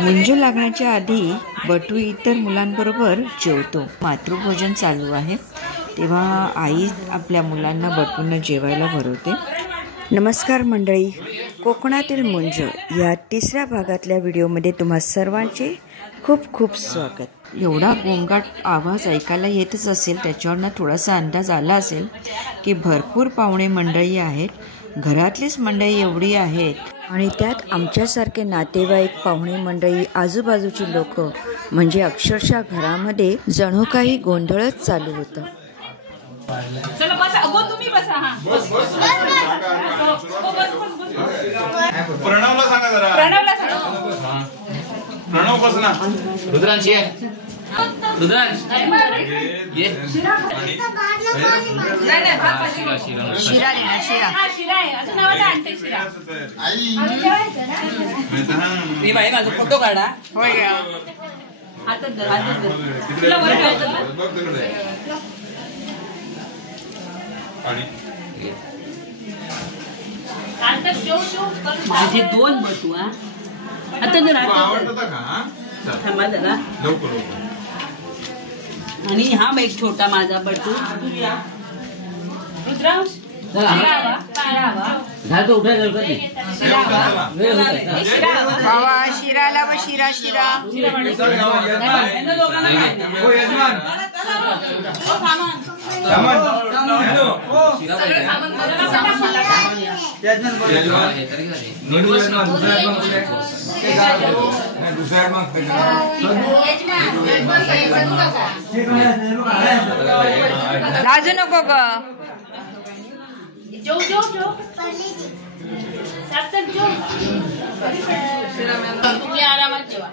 मुंज लागण्याच्या आधी बटू इतर मुलांबरोबर जेवतो. मातृभोजन चालू आहे तेव्हा आई आपल्या मुलांना बटूंना जेवायला भरवते. नमस्कार मंडळी, कोकणातील मुंज या तिसऱ्या भागातल्या व्हिडिओमध्ये तुम्हा सर्वांचे खूप खूप स्वागत. एवढा गोंगाट आवाज ऐकायला येतच असेल, त्याच्यावरनं थोडासा अंदाज आला असेल की भरपूर पाहुणे मंडळी आहेत. घरातलीच मंडळी एवढी आहेत आणि त्यात आमच्यासारखे नातेवाईक, पाहुणे मंडळी, आजूबाजूची लोक, म्हणजे अक्षरशः घरामध्ये जणू काही गोंधळच चालू होतं. चला बसा, तुम्ही बसा. प्रणवला सांगा जरा. प्रणवला सांगा. प्रणव बस ना. रुद्रांश ये. रुद्रांश ये. शिरा आहे. असं नावाचा आणते शिरा. मी बाई माझा फोटो काढा. होय का? हातात धर, हातात धर. तुला वर ठेवायचं ना? माझे दोन बटू. आता जर थांबा जरा. आणि हा एक छोटा माझा बटू. रुद्रांश शिराला व शिरा शिरा लाजू नको ग. जो तुम्ही आरामात जेवा.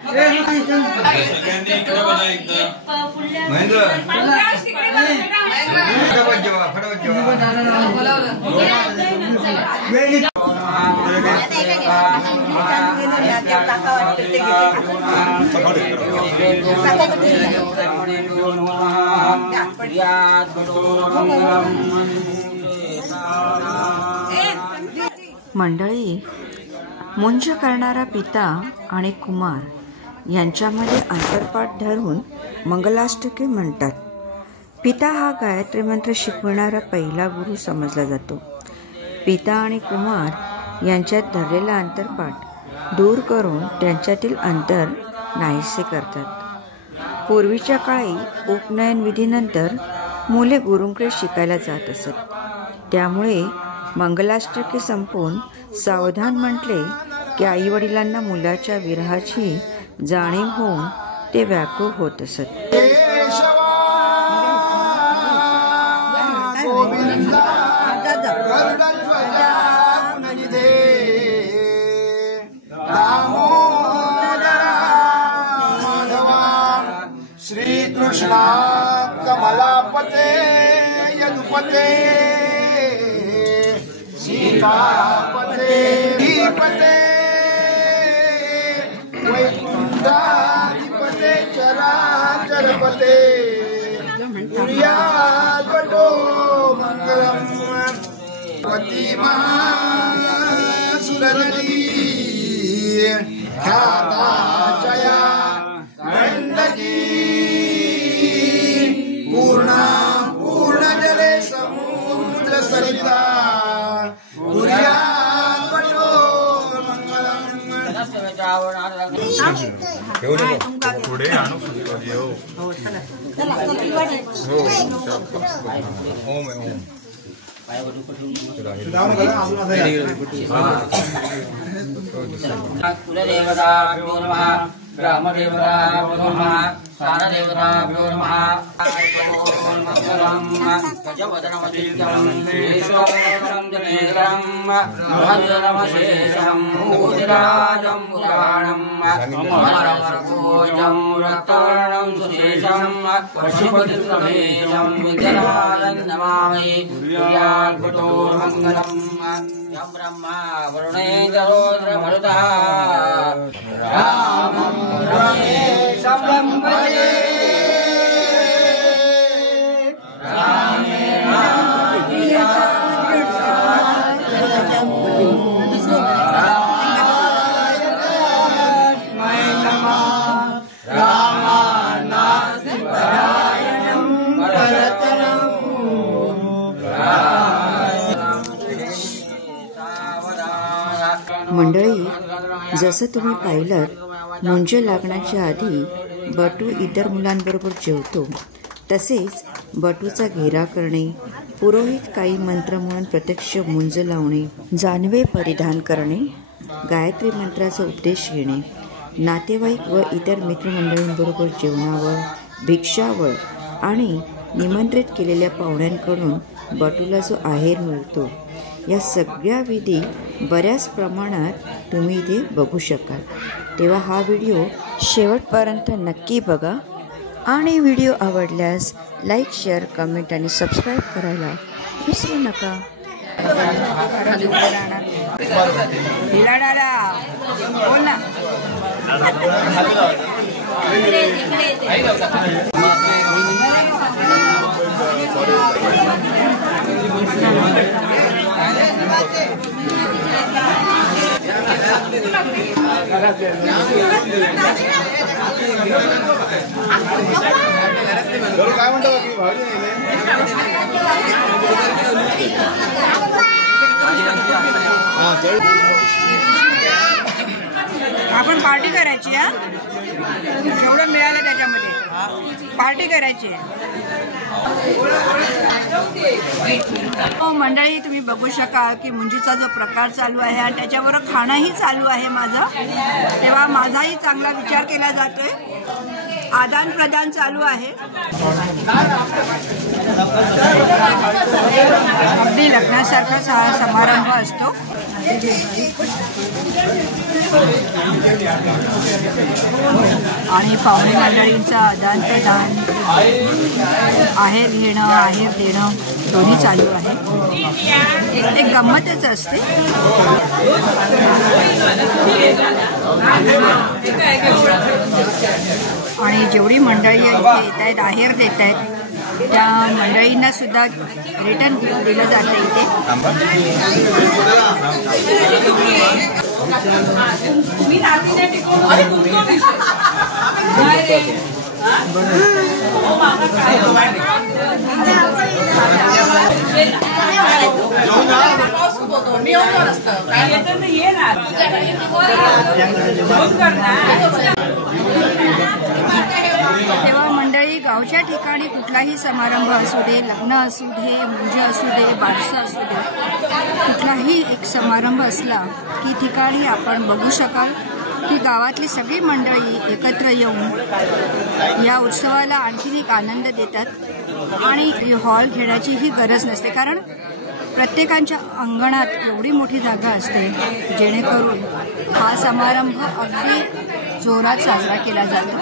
मंडळी, मुंज करणारा पिता आणि कुमार यांच्यामध्ये अंतरपाठ धरून मंगलाष्टके म्हणतात. पिता हा गायत्री मंत्र शिकवणारा पहिला गुरु समजला जातो. पिता आणि कुमार यांच्यात धरलेला अंतरपाठ दूर करून त्यांच्यातील अंतर नाहीसे करतात. पूर्वीच्या काळी उपनयन विधीनंतर मुले गुरूंकडे शिकायला जात असत. त्यामुळे मंगलाष्टके संपून सावधान म्हटले की आईवडिलांना मुलाच्या विरहाची जाणीव होऊन ते व्याकुळ होत असत. श्रीकृष्णा कमलापते यदुपते सीतापते धीपते वैकुंठाधिपते चराचरपते तुर्याद्वटो मंगलम पती महासुरनदी ख्याता जया गंडकी पूर्ण जले समुद्र सरिता पुढे आणू कुलदेवताभ्यो नमः. ग्रामदेवताभ्यो नमः. स्थानदेवताभ्यो नमः. गजवदनमतिष्ठं ईश्वरं जनेन्द्रं भद्रमशेषं भूतिराजं पुराणं अमरवर्गोजं रत्तवर्णं सुशेषं पशुपतिप्रमेशं विद्याराजं नमामि. कुर्याद्भुतो मङ्गलं यं ब्रह्मा वरुणेन्द्रोद्रमरुतः रामं रमेशं भजे. मंडळी, जसं तुम्ही पाहिलं, मुंज लागण्याच्या आधी बटू इतर मुलांबरोबर जेवतो, तसेच बटूचा घेरा करणे, पुरोहित काही मंत्र म्हणून प्रत्यक्ष मुंज लावणे, जानवे परिधान करणे, गायत्री मंत्राचा उपदेश घेणे, नातेवाईक व इतर मित्रमंडळींबरोबर जेवणावर, भिक्षावर आणि निमंत्रित केलेल्या पाहुण्यांकडून बटूला जो आहेर मिळतो, या सगळ्या विधी बऱ्याच प्रमाणात तुम्ही इथे बघू शकाल. तेव्हा हा व्हिडिओ शेवटपर्यंत नक्की बघा आणि व्हिडिओ आवडल्यास लाईक, शेअर, कमेंट आणि सबस्क्राईब करायला विसरू नका. काय म्हणतो की भाजी आपण पार्टी करायची. हा, जेवढं मिळालं त्याच्यामध्ये पार्टी करायची. मंडळी, तुम्ही बघू शकाल की मुंजीचा जो प्रकार चालू आहे आणि त्याच्यावर खाणंही चालू आहे माझं. तेव्हा माझाही चांगला विचार केला जातोय, आदान प्रदान चालू आहे. अगदी लग्नासारखाच हा समारंभ असतो. आणि पाहुणे मंडळींचा आदान प्रदान, आहेर घेणं, आहेर देणं दोन्ही चालू आहे. एक गंमतच असते. आणि जेवढी मंडळी येत आहेत, आहेर देत आहेत, त्या मंडळींना सुद्धा रिटर्न दिलं जातं इथे. तेव्हा मंडळी, गावच्या ठिकाणी कुठलाही समारंभ असू दे, लग्न असू दे, मुंज असू दे, बारसं असू दे, कुठलाही एक समारंभ असला की ठिकाणी आपण बघू शकाल की गावातली सगळी मंडळी एकत्र येऊन या उत्सवाला आणखीन एक आनंद देतात. आणि हॉल घेण्याचीही गरज नसते, कारण प्रत्येकाच्या अंगणात एवढी मोठी जागा असते जेणेकरून हा समारंभ अगदी जोरात साजरा केला जातो.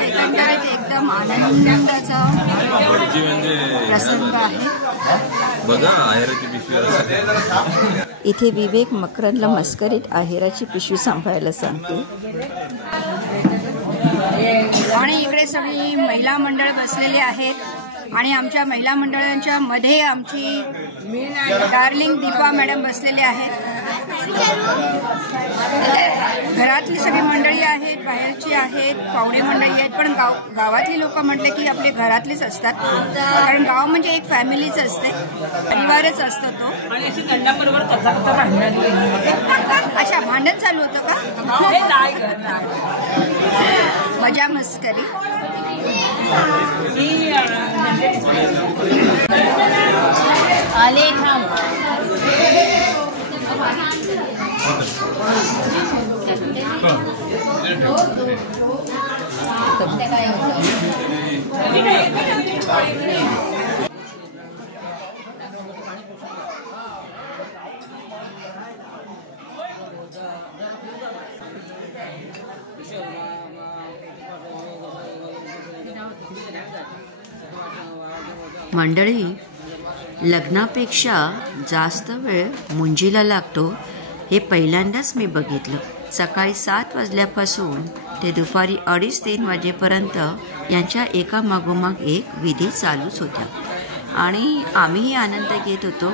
एकंदरीत एकदम आनंदाचा प्रसंग आहे. इथे विवेक मकरंदला मस्करीत आहेराची पिशवी सांभाळायला सांगतो. आणि इकडे सगळी महिला मंडळ बसलेले आहेत आणि आमच्या महिला मंडळांच्या मध्ये आमची डार्लिंग दीपा मॅडम बसलेले आहेत. घरातली सगळी मंडळी आहेत, बाहेरची आहेत, पाहुणे मंडळी आहेत, पण गावातली लोक म्हटले की आपले घरातलीच असतात, कारण गाव म्हणजे एक फॅमिलीच असते, परिवारच असतो तो. अच्छा, भांडण चालू होतं का? मजा मस्करी. आले थांब. मंडळी, लग्नापेक्षा जास्त वेळ मुंजीला लागतो हे पहिल्यांदाच मी बघितलं. सकाळी 7 वाजल्यापासून ते दुपारी 2:30-3 वाजेपर्यंत यांच्या एका मागोमाग एक विधी चालूच होत्या आणि आम्हीही आनंद घेत होतो.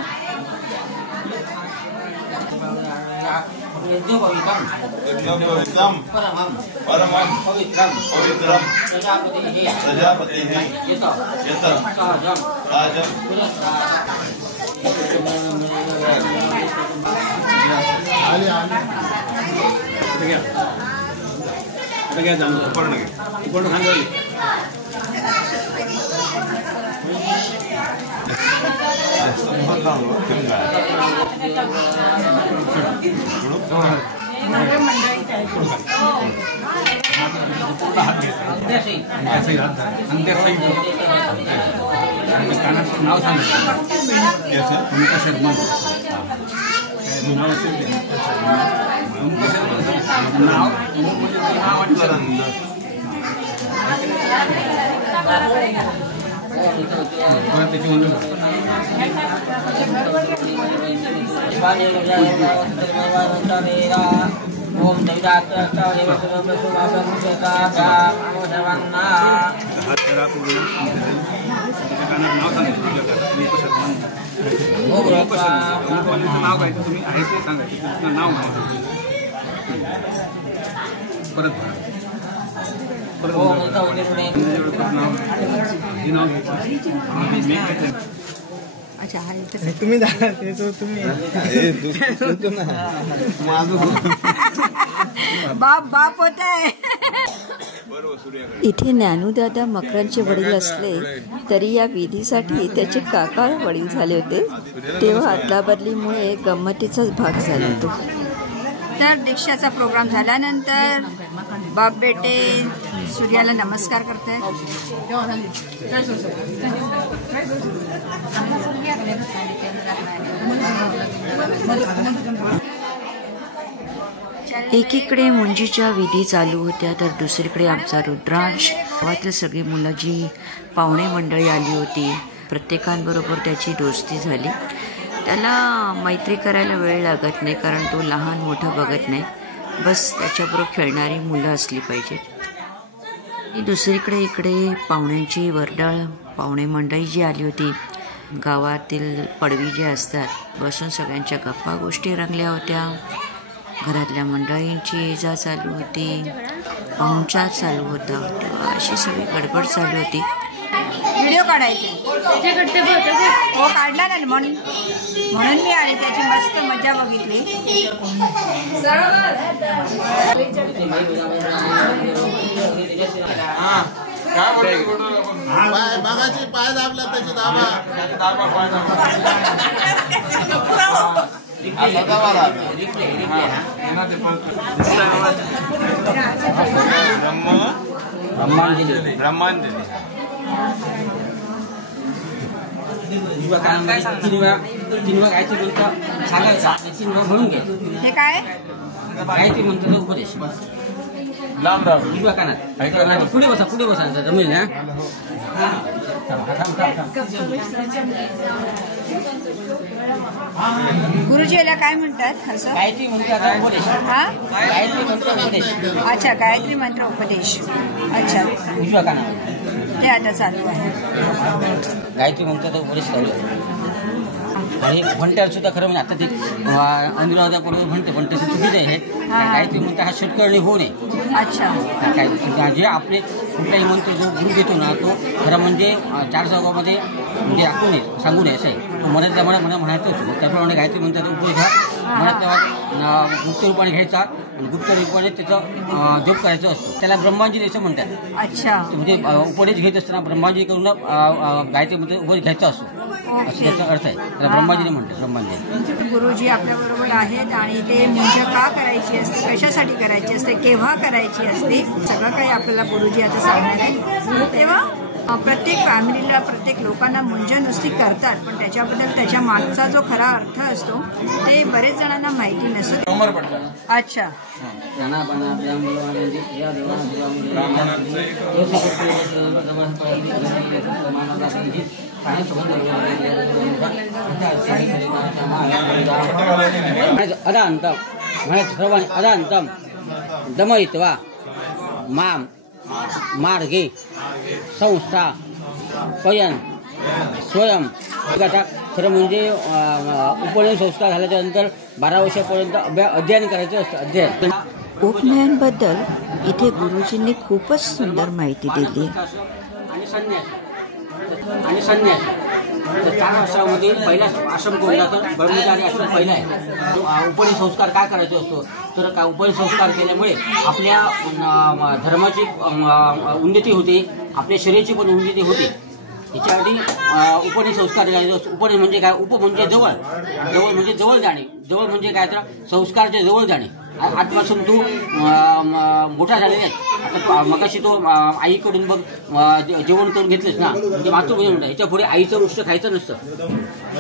नाव सांग ओम नाव काय तुम्ही आहे ते सांगायचं नाव परत अच्छा तुम्ही तुम्ही बाप बाप होत आहे. इथे ज्ञानूदादा मकरांचे वडील असले तरी या विधीसाठी त्याचे काका वडील झाले होते, तेव्हा अदलाबदलीमुळे गंमतीचाच भाग झाला होतो. तर दीक्षाचा प्रोग्राम झाल्यानंतर बाप बेटे सूर्याला नमस्कार करतायत. एकीकडे मुंजीच्या विधी चालू होत्या तर दुसरीकडे आमचा रुद्रांश. गावातील सगळी मुलं जी पाहुणे मंडळी आली होती प्रत्येकांबरोबर त्याची दोस्ती झाली. त्याला मैत्री करायला वेळ लागत नाही, कारण तो लहान मोठं बघत नाही, बस त्याच्याबरोबर खेळणारी मुलं असली पाहिजेत. दुसरीकडे इकडे पाहुण्यांची वर्दळ, पाहुणे मंडळी जी आली होती, गावातील पडवी जे असतात, बसून सगळ्यांच्या गप्पा गोष्टी रंगल्या होत्या. घरातल्या मंडळींची ये जा चालू होती, पाहुणचार चालू होता, तेव्हा अशी सगळी गडबड चालू होती. व्हिडिओ काढायचे हो, काढला ना, म्हणून मी आले, त्याची मस्त मजा बघितली. बागाची पाय दाबला त्याची दाबा ब्रह्मांजली तीन वेळा गायत्री मंत्र सांगायचा, 3 वेळा म्हणून घ्यायचं. हे काय गायत्री मंत्राचा उपदेश लांब राहा. उजव्या कानात पुढे बसा जमेल ना. गुरुजी याला काय म्हणतात असं? गायत्री मंत्राचा उपदेश. हा, गायत्री मंत्र उपदेश. अच्छा, गायत्री मंत्र उपदेश. अच्छा, उजव्या कानावर ते आता चालू आहे. गायत्री मंत्राचा उपदेश चालू आहे. आणि घंट्याला सुद्धा खरं म्हणजे आता ते अनुराधाकडून म्हणते पण तसं चुकीचं आहे. गायत्री मंत्र हा षटकर्णी होऊ नये. अच्छा, काय जे आपले कुठलाही मंत्र जो गुरु देतो ना, तो खरं म्हणजे 4 सहामध्ये म्हणजे ऐकू नये, सांगू नये असं आहे. तो मनातल्या मला म्हणायचं असतो. त्याप्रमाणे गायत्री मंत्राचा उपदेश हा मनातल्या गुप्त रूपाने घ्यायचा आणि गुप्त रूपाने त्याचा जप करायचा असतो. त्याला ब्रह्मांजली असं म्हणतात. अच्छा, म्हणजे उपदेश घेत असताना ब्रह्मांजली करून गायत्री मंत्र उपदेश घ्यायचा असतो, असं त्याचा अर्थ आहे. त्याला ब्रह्मांजली म्हणतात. ब्रह्मांजली. गुरुजी आपल्या बरोबर आहेत आणि ते मुंज का करायची असते, कशासाठी करायची असते, केव्हा करायची असते, सगळं काही आपल्याला गुरुजी आता सांगणार आहे. तेव्हा प्रत्येक फॅमिलीला, प्रत्येक लोकांना मुंज नुसती करतात, पण त्याच्याबद्दल त्याच्या मागचा जो खरा अर्थ असतो ते बरेच जणांना माहिती नसतो. अच्छा, अदांतम म्हणायचं सर्वांनी. अदांतम दमयित्वा माम मार्गे संस्था पयन स्वयं. खरं म्हणजे उपनयन संस्कार झाल्याच्या नंतर 12 वर्षापर्यंत अध्ययन करायचं असतं. अध्ययन उपनयनबद्दल इथे गुरुजींनी खूपच सुंदर माहिती दिली. आणि संन्यास तर 4 आश्रमामध्ये पहिला आश्रम कोणता तर ब्रह्मचारी आश्रम पहिला आहे. उपनिसंस्कार काय करायचा असतो तर का उपनिसंस्कार केल्यामुळे आपल्या धर्माची उन्नती होते, आपल्या शरीराची पण उन्नती होते. त्याच्यासाठी उपनिसंस्कार करायचं असतो. उपनि म्हणजे काय? उप म्हणजे जवळ, जवळ म्हणजे जवळ जाणे, जवळ म्हणजे काय तर संस्कारच्या जवळ जाणे. आजपासून तू मोठा झालेला आहे. आता मगाशी तो आईकडून बघ जेवण करून घेतलेस ना, म्हणजे मातृभूमी म्हणतात. ह्याच्या पुढे आईचं उष्ट खायचं नसतं,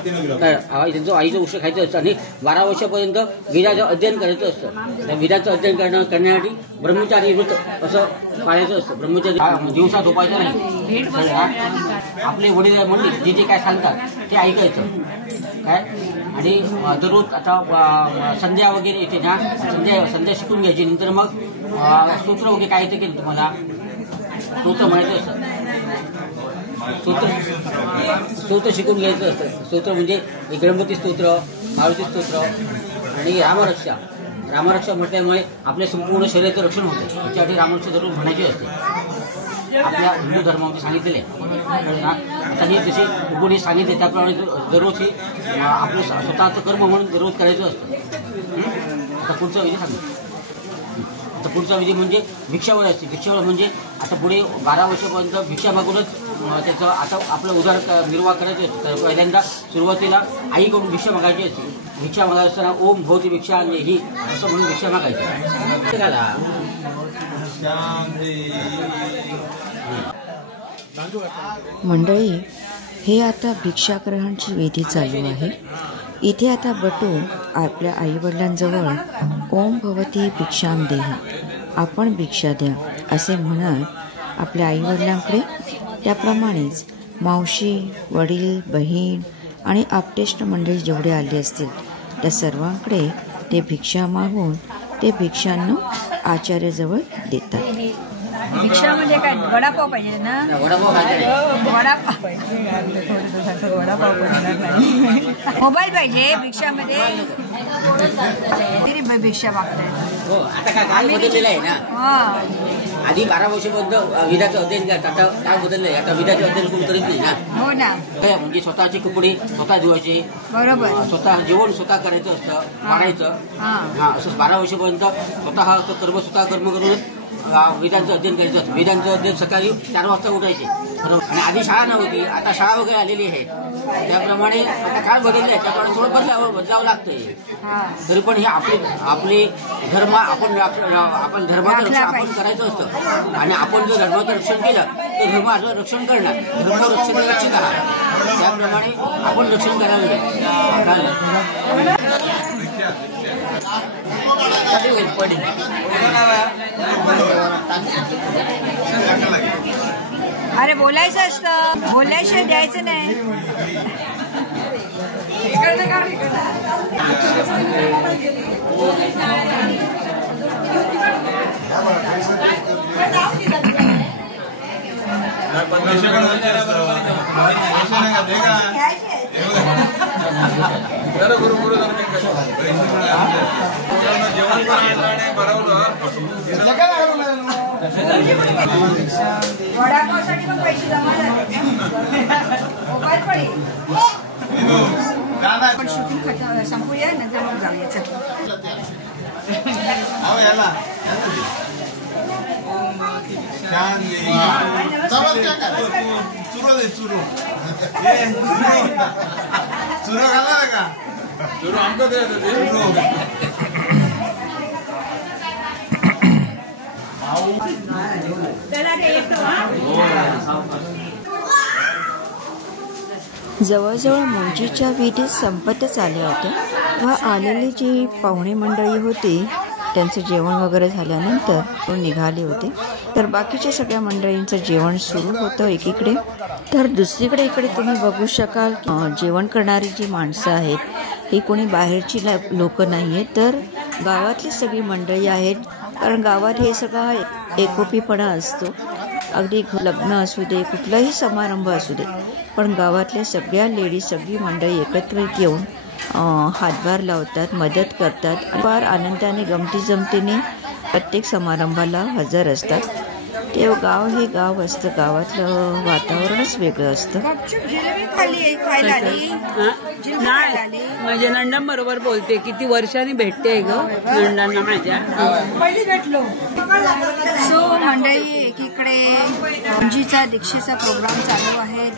त्यांचं आईचं उष्ट खायचं असतं. आणि 12 वर्षापर्यंत वेदाचं अध्ययन करायचं असतं. त्या वेदाचं अध्ययन करण्यासाठी ब्रह्मचारी व्रत असं पाळायचं असतं. ब्रह्मचारी दिवसा झोपायचं नाही. आपले वडील म्हणले जे काय सांगतात ते ऐकायचं काय. आणि दररोज आता संध्या वगैरे येते ना, संध्या शिकून घ्यायची. नंतर मग स्तोत्र वगैरे काय येतं की तुम्हाला स्तोत्र म्हणायचं असतं. स्तोत्र शिकून घ्यायचं असतं. स्तोत्र म्हणजे गणपती स्तोत्र, मारुती स्तोत्र आणि रामरक्षा म्हटल्यामुळे आपल्या संपूर्ण शरीराचं रक्षण होतं. त्याच्यासाठी रामरक्षा दररोज म्हणायची असते. आपल्या हिंदू धर्मामध्ये सांगितलेले त्यांनी जसे उपदेश सांगितले त्याप्रमाणे दररोज हे आपलं स्वतःचं कर्म म्हणून दररोज करायचं असतं. आता पुढचा विधी सांगितलं. आता पुढचा विधी म्हणजे भिक्षावळ असते. भिक्षावळ म्हणजे आता पुढे 12 वर्षापर्यंत भिक्षा मागूनच त्याचं आता आपलं उदरनिर्वाह करायचं असतं. तर पहिल्यांदा सुरुवातीला आईकडून भिक्षा मागायची असते. भिक्षा मागायची असताना ओम भवती भिक्षा ही असं म्हणून भिक्षा मागायची. मंडळी, हे आता भिक्षाग्रहणाची विधी चालू आहे. इथे आता बटू आपल्या आईवडिलांजवळ ओम भवती भिक्षाम देही, आपण भिक्षा द्या असे म्हणत आपल्या आईवडिलांकडे, त्याप्रमाणेच मावशी, वडील, बहीण आणि आपटेष्ट मंडळी जेवढे आले असतील त्या सर्वांकडे ते भिक्षा मागून ते भिक्षांना आचार्याजवळ देतात. भिक्षा म्हणजे काय? वडापाव पाहिजे ना? वडापाव मोबाईल पाहिजे भिक्षामध्ये. भिक्षा मागताय. आता काय बदललेलं आहे ना. आधी 12 वर्षापर्यंत विधाचं अध्ययन करतात. काय बदललंय आता? विधाचं अध्ययन कोण करीत नाही ना. हो ना. म्हणजे स्वतःचे कपडे स्वतः धुवायचे, बरोबर. स्वतः जेवण स्वतः करायचं असतं, वाढायचं. असं 12 वर्षापर्यंत स्वतः स्वतः कर्म करून वेदांचं अध्ययन करायचं असतं. वेदांचं अध्ययन सकाळी 4 वाजता उठायचे. आणि आधी शाळा नव्हती, आता शाळा वगैरे आलेली आहे. त्याप्रमाणे आता काळ बदलले आहे, त्याप्रमाणे थोडं बदलावं लागतंय. तरी पण हे आपले धर्म आपण धर्माचं रक्षण आपण करायचं असतं. आणि आपण जर धर्माचं रक्षण केलं तर धर्माचं रक्षण करणार. धर्म रक्षित आहात, त्याप्रमाणे आपण रक्षण करावं. अरे बोलायचं असतं, बोलायशिवाय द्यायचं नाही. वडापावसाठी पण पैसे जमा झाले. मोबाईल पडेल. आपण शूटिंग संपूया, नंतर मग जाऊया. चुरो घाला का? चुरो आमचं जवळजवळ मुंजीच्या विधी संपतच आल्या होत्या व आलेली जी पाहुणे मंडळी होती त्यांचं जेवण वगैरे झाल्यानंतर तो निघाले होते. तर बाकीच्या सगळ्या मंडळींचं जेवण सुरू होतं एकीकडे. तर दुसरीकडे इकडे तुम्ही बघू शकाल जेवण करणारी जी माणसं आहेत ही कोणी बाहेरची लोक नाही आहेत, तर गावातली सगळी मंडळी आहेत. कारण गावात हे सगळा एकोपीपणा असतो. अगदी लग्न असू दे, कुठलाही समारंभ असू दे, पण गावातल्या सगळ्या लेडीज, सगळी मंडळी एकत्रित येऊन हातभार लावतात, मदत करतात. फार आनंदाने गमती जमतीने प्रत्येक समारंभाला हजर असतात. ते गाव हे गाव असतं, गावातलं वातावरणच वेगळं असतं. गपचूप जिलेबी खायला आली. जिलेबी खायला आली. माझ्या नंदन बरोबर बोलते, किती वर्षांनी भेटते ग नंदांना माझ्या. पहिली भेटलो. सो मंडळी, एकीकडे मुंजीचा दीक्षेचा प्रोग्राम चालू आहे,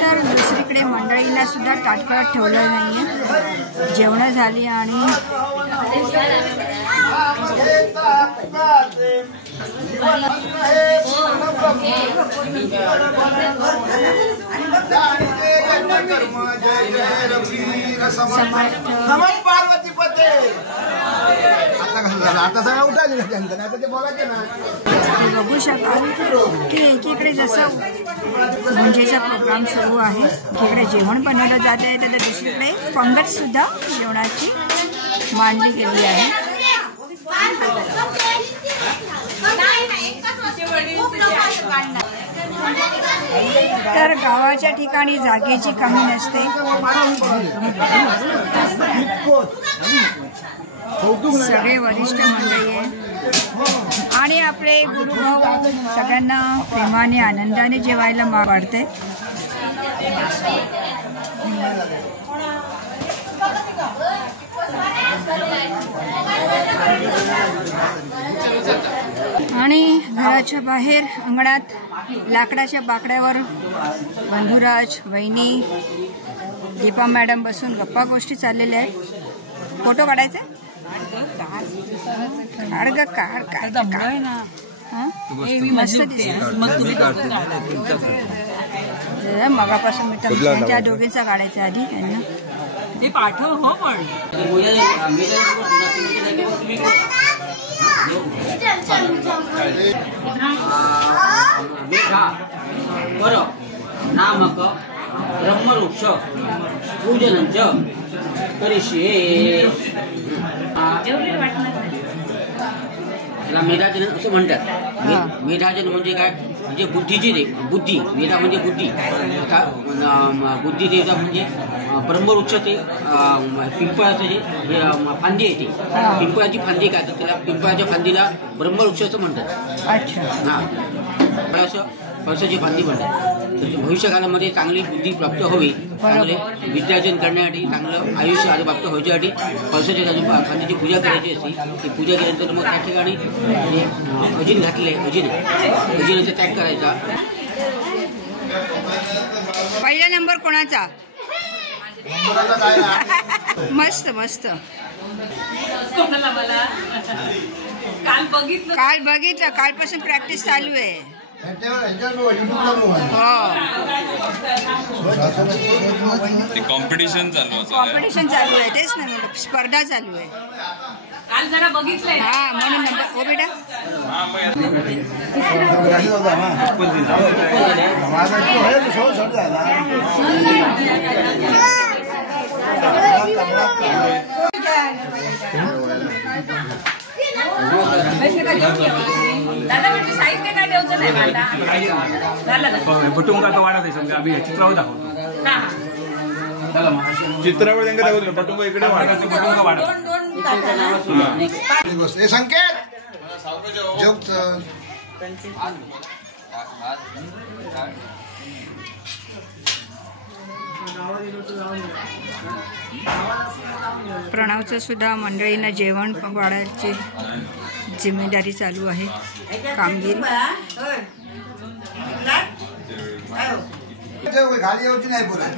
तर दुसरीकडे मंडळीला सुद्धा ताटकळत ठेवलं नाहीये. जेवणं झाली आणि पार्वती पते. आता कसं झालं, आता सगळं उठायला त्यांचं, आता ते बोलायचे ना. बघू शकाल की एकीकडे जसं मुंजीचा प्रोग्राम सुरू आहे, एकीकडे जेवण बनवलं जात आहे, तर दुसरीकडे पंगत सुद्धा जेवणाची मांडली गेली आहे. तर गावाच्या ठिकाणी जागेची कमी नसते. सगळे वरिष्ठ मंडळी आहे आणि आपले गुरुभाऊ सगळ्यांना प्रेमाने आनंदाने जेवायला वाढते. आणि घराच्या बाहेर अंगणात लाकडाच्या बाकड्यावर बंधुराज, वहिनी, दीपा मॅडम बसून गप्पा गोष्टी चाललेल्या आहेत. फोटो काढायचे? मस्त दिसत. मगापासून मी त्यांच्या दोघींचा काढायचा आधी यांना ते पाठव. हो पण नामक ब्रह्मवृक्ष पूजनंच करिष्ये. त्याला मेधाजन असं म्हणतात. मेधाजन म्हणजे काय? म्हणजे बुद्धीची बुद्धी. मेधा म्हणजे बुद्धी. बुद्धी देवता म्हणजे ब्रह्मवृक्ष ते पिंपळाचं जे फांदी आहे, ती पिंपळाची फांदी काय तर त्याला पिंपळाच्या फांदीला ब्रह्मवृक्ष असं म्हणतात. हां, असं फळसाची फांदी म्हणतात. भविष्यकाळामध्ये चांगली बुद्धी प्राप्त व्हावी, चांगले विद्यार्जन करण्यासाठी, चांगलं आयुष्य प्राप्त व्हायच्यासाठी फळसाच्या फांदीची पूजा करायची असते. ती पूजा केल्यानंतर मग त्या ठिकाणी अजिन घातले, अजिनाचा त्याग करायचा. पहिला नंबर कोणाचा? मस्त मस्त. काल बघितलं, कालपासून प्रॅक्टिस चालू आहे. कॉम्पिटिशन चालू आहे, तेच ना, स्पर्धा चालू आहे. काल जरा बघितलंय. हा, म्हणून नंबर. हो बेटा, साहित्य काय द्यायचं नाही. पटुंगा तो वाढत आहे. समजा आम्ही चित्रावर दाखवतो. चित्रावर त्यांना दाखवतो. पटुंगा इकडे वाढत, पटुंगा वाढत. संकेत प्रणवचं सुद्धा मंडळींना जेवण वाढायची जिम्मेदारी चालू आहे, कामगिरी. खाली यायची नाही बोलत.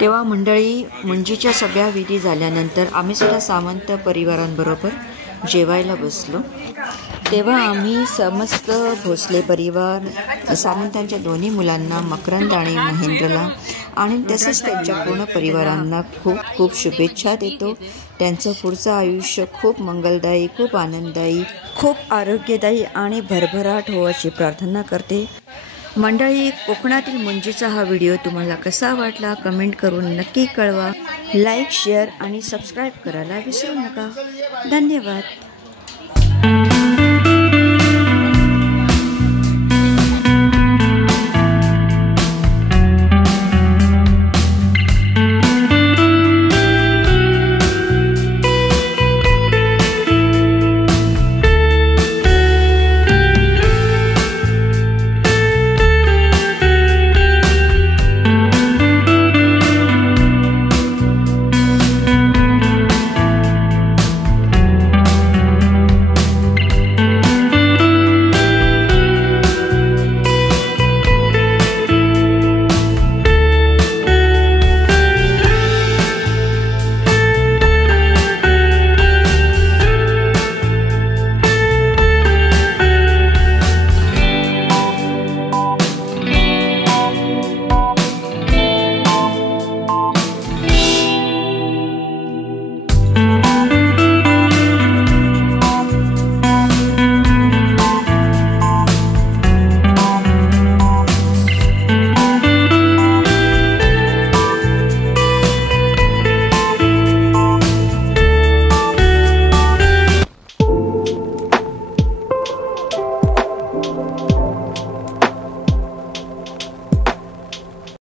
तेव्हा मंडळी मुंजीच्या सगळ्या विधी झाल्यानंतर आम्ही सुद्धा सामंत परिवारांबरोबर जेवायला बसलो. तेव्हा आम्ही समस्त भोसले परिवार, सामंतांच्या दोन्ही मुलांना, मकरंद आणि महेंद्रला आणि तसेच त्यांच्या पूर्ण परिवारांना खूप खूप शुभेच्छा देतो. त्यांचं पुढचं आयुष्य खूप मंगलदायी, खूप आनंददायी, खूप आरोग्यदायी आणि भरभराट हो अशी प्रार्थना करते. मंडळी, कोकणातील मुंजीचा हा व्हिडिओ तुम्हाला कसा वाटला कमेंट करून नक्की कळवा. लाईक, शेअर आणि सबस्क्राईब करायला विसरू नका. धन्यवाद.